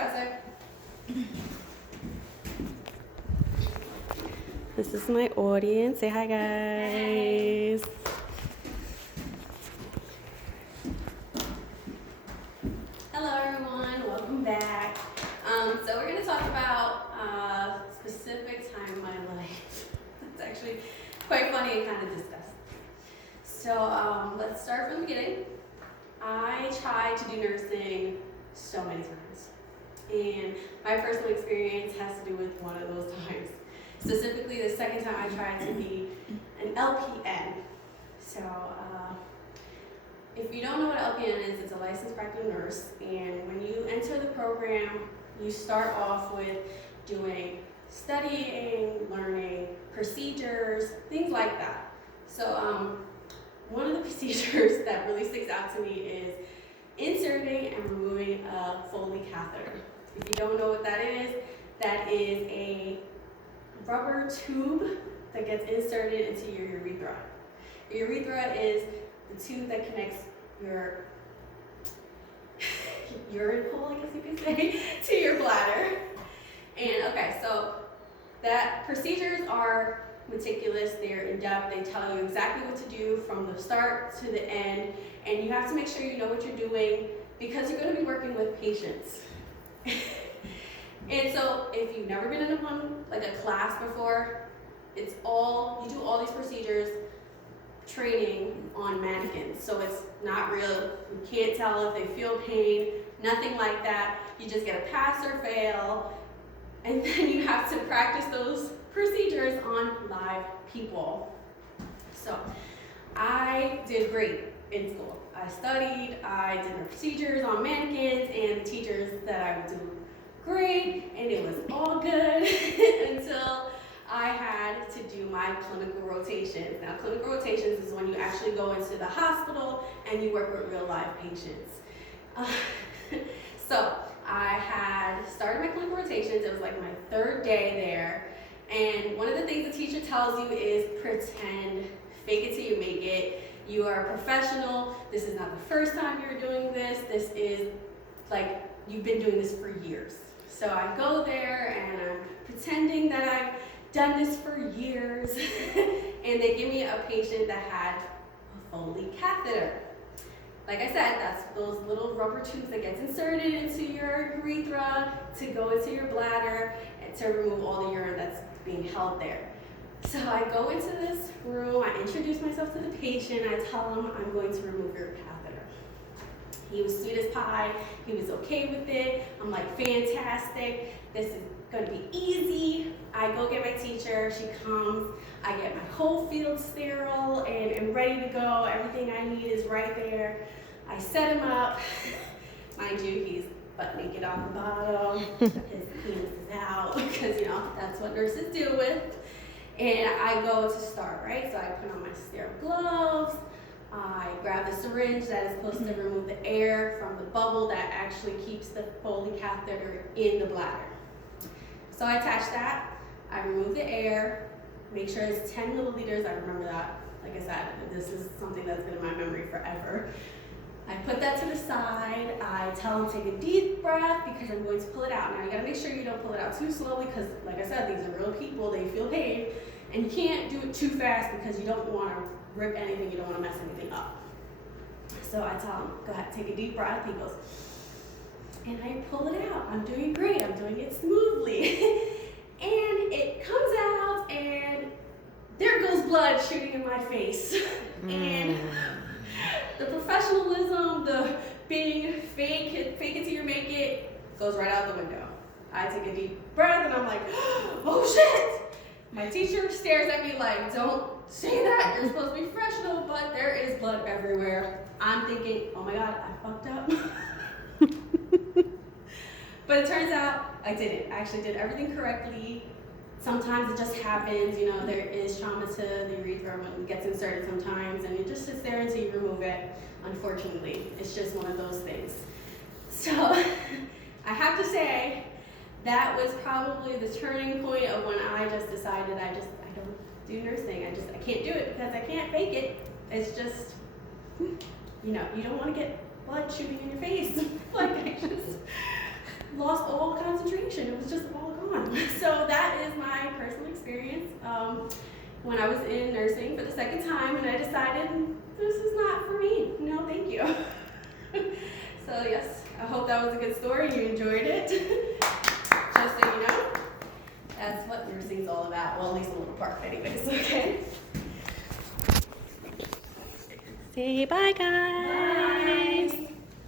Professor. This is my audience. Say hi, guys. Hello, everyone. Welcome back. So we're going to talk about a specific time in my life. It's actually quite funny and kind of disgusting. So let's start from the beginning. I tried to do nursing so many times. And my personal experience has to do with one of those times. Specifically, the second time I tried to be an LPN. So, if you don't know what LPN is, it's a licensed practical nurse. And when you enter the program, you start off with doing studying, learning, procedures, things like that. So, one of the procedures that really sticks out to me is inserting and removing a Foley catheter. If you don't know what that is a rubber tube that gets inserted into your urethra. Your urethra is the tube that connects your urine hole, I guess you could say, to your bladder. And okay, so that procedures are meticulous, they're in depth, they tell you exactly what to do from the start to the end, and you have to make sure you know what you're doing because you're going to be working with patients. And so if you've never been in like a class before, you do all these procedures training on mannequins. So it's not real, you can't tell if they feel pain, nothing like that. You just get a pass or fail, and then you have to practice those procedures on live people. So I did great in school. I studied, I did my procedures on mannequins, and the teachers that I would do great, and it was all good until I had to do my clinical rotations. Now, clinical rotations is when you actually go into the hospital and you work with real live patients. So I had started my clinical rotations. It was like my third day there. And one of the things the teacher tells you is pretend, fake it till you make it. You are a professional. This is not the first time you're doing this. This is like you've been doing this for years. So I go there and I'm pretending that I've done this for years. And they give me a patient that had a Foley catheter. Like I said, that's those little rubber tubes that gets inserted into your urethra to go into your bladder and to remove all the urine that's being held there. So I go into this room, I introduce myself to the patient, I tell him I'm going to remove your catheter. He was sweet as pie, he was okay with it. I'm like, fantastic, this is gonna be easy. I go get my teacher, she comes, I get my whole field sterile and am ready to go. Everything I need is right there. I set him up. Mind you, he's butt naked on the bottom. His penis is out because, that's what nurses deal with. And I go to start, right? So I put on my sterile gloves. I grab the syringe that is supposed to remove the air from the bubble that actually keeps the Foley catheter in the bladder. So I attach that. I remove the air. Make sure it's 10 milliliters. I remember that. Like I said, this is something that's been in my memory forever. I put that to the side. I tell them take a deep breath because I'm going to pull it out. Now you gotta make sure you don't pull it out too slowly because, like I said, these are real people. They feel pain, and you can't do it too fast because you don't want to rip anything. You don't want to mess anything up. So I tell him, go ahead, take a deep breath. He goes, and I pull it out. I'm doing great. I'm doing it smoothly, and it comes out, and there goes blood shooting in my face, and the professionalism, the being fake it till you make it, goes right out the window. I take a deep breath and I'm like, oh shit! My teacher stares at me like, don't say that, you're supposed to be professional, but there is blood everywhere. I'm thinking, oh my God, I fucked up. But it turns out I didn't. I actually did everything correctly. Sometimes it just happens, there is trauma to the urethra when it gets inserted sometimes, and it just sits there until you remove it. Unfortunately, it's just one of those things. So I have to say, that was probably the turning point of when I just decided I don't do nursing. I can't do it because I can't fake it. It's just, you don't want to get blood shooting in your face. Like, lost all concentration. It was just all gone. So that is my personal experience when I was in nursing for the second time, and I decided this is not for me. No, thank you. So yes, I hope that was a good story and you enjoyed it. Just so you know, that's what nursing is all about. Well, at least a little part anyways, okay? Say bye, guys.